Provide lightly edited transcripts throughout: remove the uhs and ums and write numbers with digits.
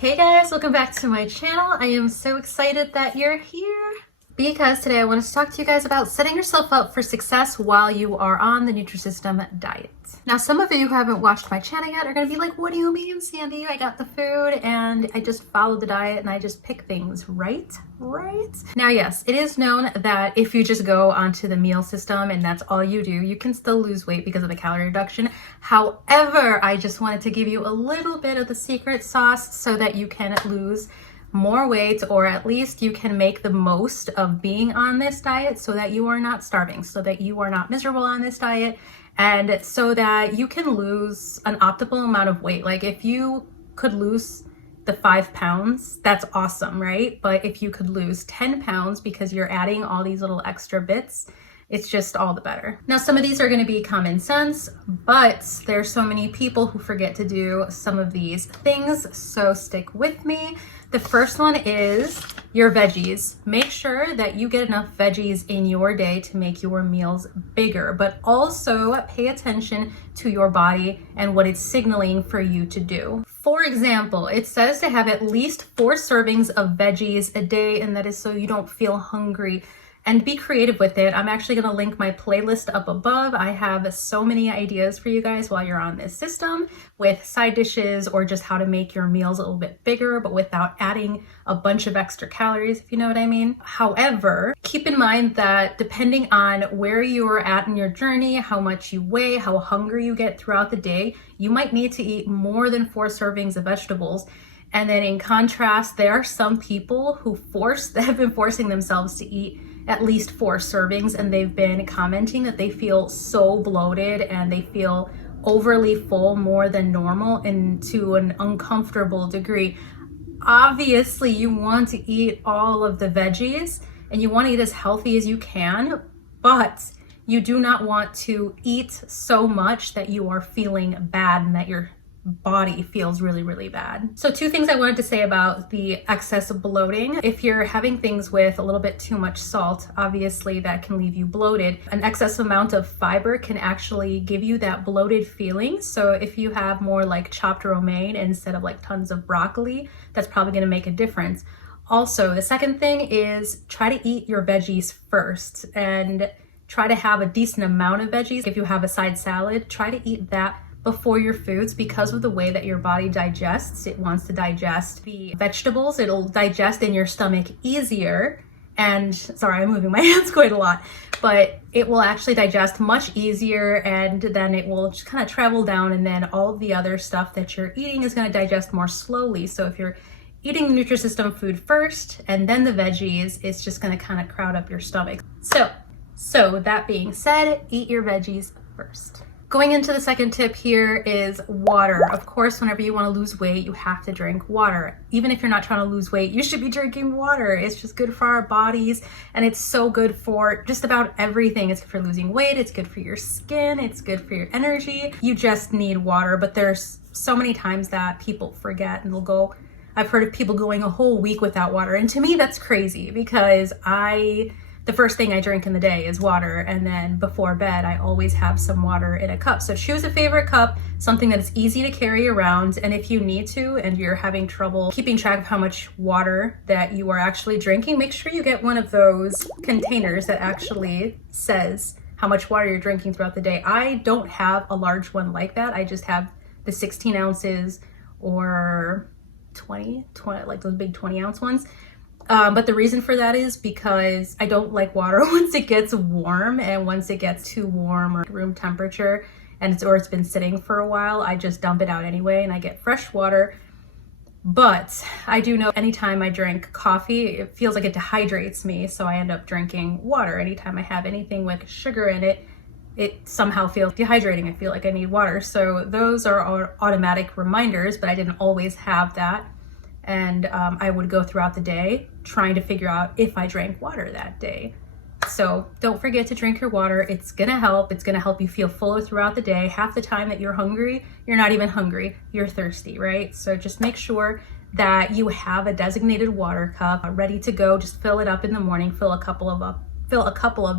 Hey guys, welcome back to my channel. I am so excited that you're here because today I wanted to talk to you guys about setting yourself up for success while you are on the Nutrisystem diet. Now, some of you who haven't watched my channel yet are going to be like, what do you mean, Sandy? I got the food and I just followed the diet and I just pick things, right? Now, yes, it is known that if you just go onto the meal system and that's all you do, you can still lose weight because of the calorie reduction. However, I just wanted to give you a little bit of the secret sauce so that you can lose more weight, or at least you can make the most of being on this diet so that you are not starving, so that you are not miserable on this diet, and so that you can lose an optimal amount of weight. Like if you could lose the 5 pounds, that's awesome, right? But if you could lose 10 pounds because you're adding all these little extra bits, it's just all the better. Now, some of these are going to be common sense, but there's so many people who forget to do some of these things, so stick with me. The first one is your veggies. Make sure that you get enough veggies in your day to make your meals bigger, but also pay attention to your body and what it's signaling for you to do. For example, it says to have at least 4 servings of veggies a day, and that is so you don't feel hungry. And be creative with it. I'm actually going to link my playlist up above. I have so many ideas for you guys while you're on this system with side dishes or just how to make your meals a little bit bigger, but without adding a bunch of extra calories, if you know what I mean. However, keep in mind that depending on where you're at in your journey, how much you weigh, how hungry you get throughout the day, you might need to eat more than 4 servings of vegetables. And then in contrast, there are some people who have been forcing themselves to eat at least 4 servings, and they've been commenting that they feel so bloated and they feel overly full more than normal and to an uncomfortable degree. Obviously, you want to eat all of the veggies and you want to eat as healthy as you can, but you do not want to eat so much that you are feeling bad and that your body feels really bad. So 2 things I wanted to say about the excess bloating. If you're having things with a little bit too much salt, obviously that can leave you bloated. An excess amount of fiber can actually give you that bloated feeling. So if you have more like chopped romaine instead of like tons of broccoli, that's probably going to make a difference. Also, the second thing is try to eat your veggies first and try to have a decent amount of veggies. If you have a side salad, try to eat that before your foods, because of the way that your body digests. It wants to digest the vegetables. It'll digest in your stomach easier. And sorry, I'm moving my hands quite a lot, but it will actually digest much easier, and then it will just kind of travel down, and then all of the other stuff that you're eating is going to digest more slowly. So if you're eating the Nutrisystem food first and then the veggies, it's just going to kind of crowd up your stomach. So that being said, eat your veggies first. Going into the second tip here is water. Of course, whenever you want to lose weight, you have to drink water. Even if you're not trying to lose weight, you should be drinking water. It's just good for our bodies, and it's so good for just about everything. It's good for losing weight, it's good for your skin, it's good for your energy. You just need water, but there's so many times that people forget and they'll go, I've heard of people going a whole week without water, and to me that's crazy because the first thing I drink in the day is water, and then before bed I always have some water in a cup. So choose a favorite cup, something that's easy to carry around, and if you need to and you're having trouble keeping track of how much water that you are actually drinking, make sure you get one of those containers that actually says how much water you're drinking throughout the day. I don't have a large one like that. I just have the 16 ounces or 20, like those big 20-ounce ones. But the reason for that is because I don't like water once it gets warm, and once it gets too warm or room temperature and it's been sitting for a while, I just dump it out anyway and I get fresh water. But I do know anytime I drink coffee, it feels like it dehydrates me, so I end up drinking water. Anytime I have anything with sugar in it, it somehow feels dehydrating. I feel like I need water. So those are automatic reminders, but I didn't always have that. And I would go throughout the day trying to figure out if I drank water that day. So don't forget to drink your water. It's gonna help. It's gonna help you feel fuller throughout the day. Half the time that you're hungry, you're not even hungry, you're thirsty, right? So just make sure that you have a designated water cup ready to go. Just fill it up in the morning, fill a couple of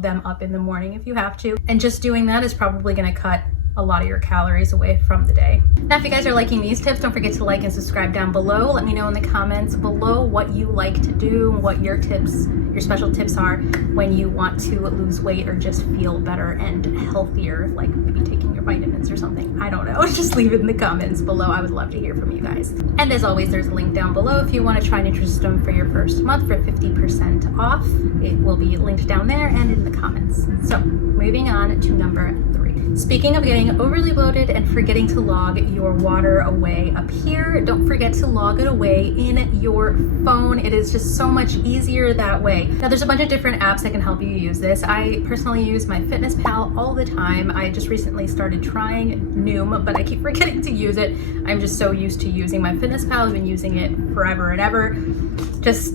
them up in the morning if you have to. And just doing that is probably gonna cut a lot of your calories away from the day. Now, if you guys are liking these tips, don't forget to like and subscribe down below. Let me know in the comments below what you like to do, what your tips, your special tips are when you want to lose weight or just feel better and healthier, like maybe taking your vitamins or something. I don't know. Just leave it in the comments below. I would love to hear from you guys. And as always, there's a link down below if you want to try Nutrisystem for your first month for 50% off. It will be linked down there and in the comments. So moving on to number 3. Speaking of getting overly bloated and forgetting to log your water away up here, don't forget to log it away in your phone. It is just so much easier that way. Now, there's a bunch of different apps that can help you use this. I personally use MyFitnessPal all the time. I just recently started trying Noom, but I keep forgetting to use it. I'm just so used to using MyFitnessPal. I've been using it forever and ever, just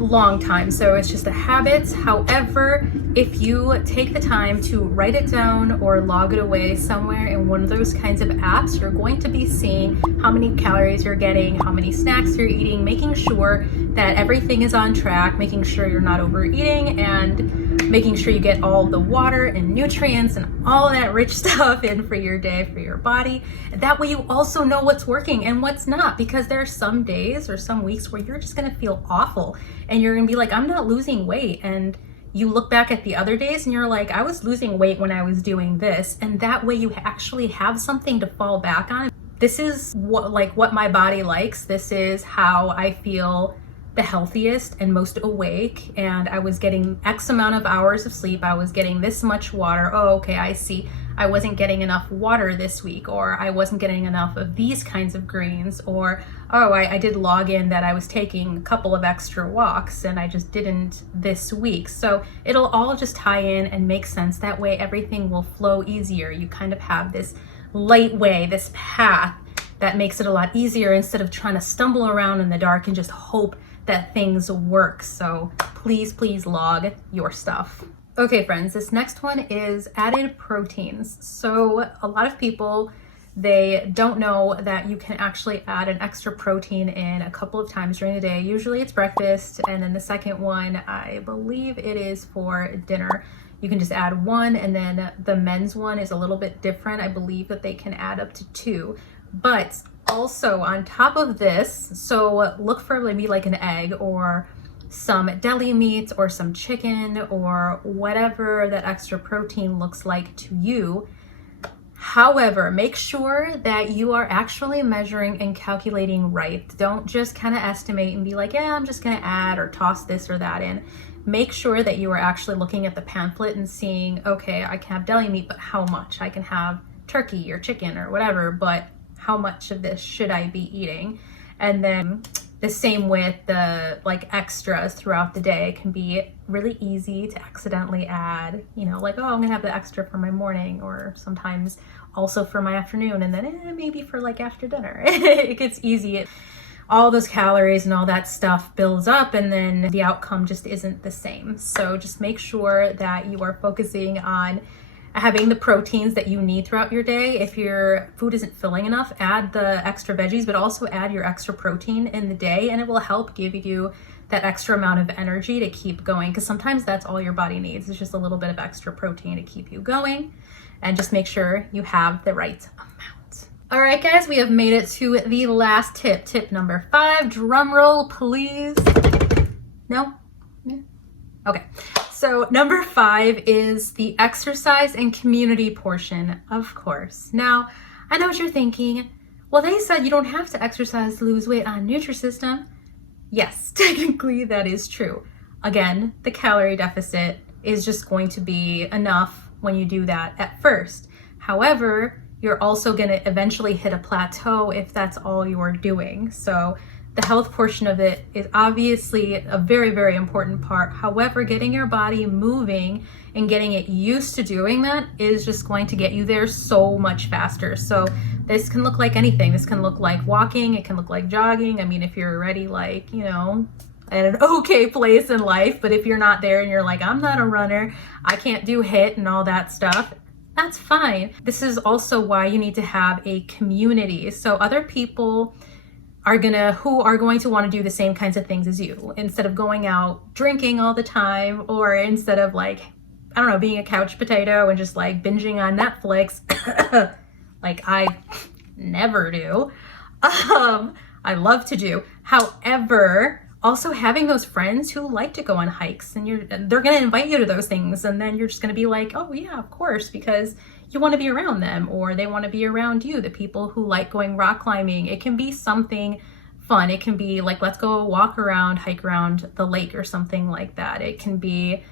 long time, so it's just a habit. However, if you take the time to write it down or log it away somewhere in one of those kinds of apps, you're going to be seeing how many calories you're getting, how many snacks you're eating, making sure that everything is on track, making sure you're not overeating, and making sure you get all the water and nutrients and all that rich stuff in for your day, for your body. That way you also know what's working and what's not, because there are some days or some weeks where you're just gonna feel awful and you're gonna be like, I'm not losing weight. And you look back at the other days and you're like, I was losing weight when I was doing this. And that way you actually have something to fall back on. This is what my body likes. This is how I feel the healthiest and most awake, and I was getting X amount of hours of sleep. I was getting this much water. Oh, okay, I see. I wasn't getting enough water this week, or I wasn't getting enough of these kinds of greens, or oh, I did log in that I was taking a couple of extra walks and I just didn't this week. So it'll all just tie in and make sense. That way everything will flow easier. You kind of have this light way, this path that makes it a lot easier instead of trying to stumble around in the dark and just hope that things work. So please log your stuff. Okay, friends, this next one is added proteins. So a lot of people, they don't know that you can actually add an extra protein in a couple of times during the day. Usually it's breakfast, and then the second one, I believe it is for dinner. You can just add one, and then the men's one is a little bit different. I believe that they can add up to 2. But also on top of this, so look for maybe like an egg or some deli meat or some chicken or whatever that extra protein looks like to you. However, make sure that you are actually measuring and calculating right. Don't just kind of estimate and be like, yeah, I'm just gonna add or toss this or that in. Make sure that you are actually looking at the pamphlet and seeing, okay, I can have deli meat, but how much? I can have turkey or chicken or whatever, but how much of this should I be eating? And then the same with the extras throughout the day. It can be really easy to accidentally add, like, oh, I'm gonna have the extra for my morning, or sometimes also for my afternoon, and then maybe for after dinner. It gets easy. All those calories and all that stuff builds up, and then the outcome just isn't the same. So just make sure that you are focusing on having the proteins that you need throughout your day. If your food isn't filling enough, add the extra veggies, but also add your extra protein in the day, and it will help give you that extra amount of energy to keep going, because sometimes that's all your body needs. It's just a little bit of extra protein to keep you going, and just make sure you have the right amount. All right, guys, we have made it to the last tip. Tip number 5, drum roll, please. No? Yeah. Okay. So number 5 is the exercise and community portion, of course. Now, I know what you're thinking. Well, they said you don't have to exercise to lose weight on Nutrisystem. Yes, technically that is true. Again, the calorie deficit is just going to be enough when you do that at first. However, you're also going to eventually hit a plateau if that's all you're doing. So the health portion of it is obviously a very, very important part. However, getting your body moving and getting it used to doing that is just going to get you there so much faster. So this can look like anything. This can look like walking. It can look like jogging. I mean, if you're already at an okay place in life, but if you're not there and you're like, I'm not a runner, I can't do HIIT and all that stuff, that's fine. This is also why you need to have a community. So other people who are going to want to do the same kinds of things as you, instead of going out drinking all the time, or instead of being a couch potato and just binging on Netflix. like I never do. I love to do. However, also having those friends who like to go on hikes, and they're going to invite you to those things, and then you're just going to be like, oh yeah, of course, because you want to be around them, or they want to be around you, the people who like going rock climbing. It can be something fun. It can be like, let's go walk around, hike around the lake or something like that. It can be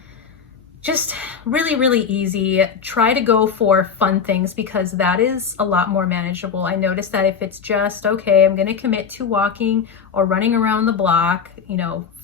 just really, really easy. Try to go for fun things because that is a lot more manageable. I noticed that if it's just, okay, I'm going to commit to walking or running around the block,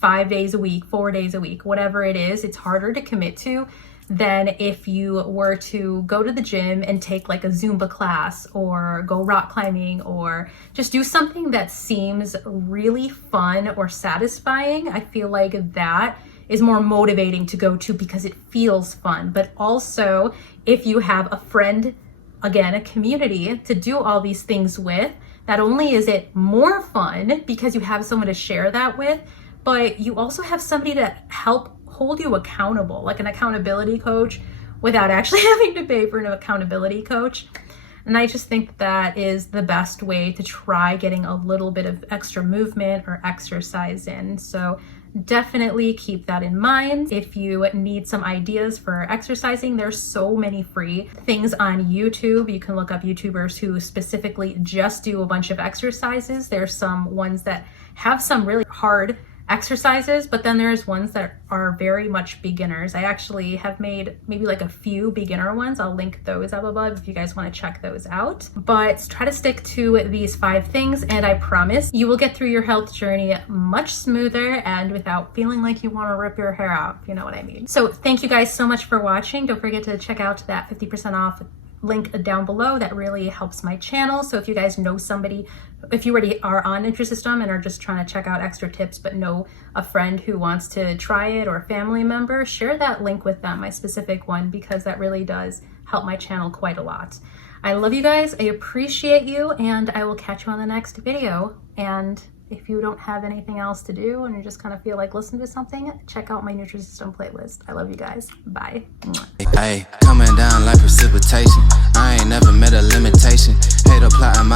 5 days a week, 4 days a week, whatever it is, it's harder to commit to than if you were to go to the gym and take like a Zumba class or go rock climbing or just do something that seems really fun or satisfying. I feel like that is more motivating to go to because it feels fun. But also if you have a friend, again, a community to do all these things with, not only is it more fun because you have someone to share that with, but you also have somebody to help hold you accountable, like an accountability coach, without actually having to pay for an accountability coach. And I just think that is the best way to try getting a little bit of extra movement or exercise in. So definitely keep that in mind. If you need some ideas for exercising, there's so many free things on YouTube. You can look up YouTubers who specifically just do a bunch of exercises. There's some ones that have some really hard exercises, but then there's ones that are very much beginners. I actually have made maybe like a few beginner ones. I'll link those up above if you guys want to check those out. But try to stick to these 5 things, and I promise you will get through your health journey much smoother and without feeling like you want to rip your hair out, you know what I mean. So thank you guys so much for watching. Don't forget to check out that 50% off link down below. That really helps my channel. So if you guys know somebody, if you already are on Nutrisystem and are just trying to check out extra tips but know a friend who wants to try it or a family member, share that link with them, my specific one, because that really does help my channel quite a lot. I love you guys, I appreciate you, and I will catch you on the next video. And if you don't have anything else to do and you just kind of feel like listening to something, check out my Nutrisystem playlist. I love you guys. Bye. Hey, coming down like precipitation. I ain't never met a limitation. Hate applying my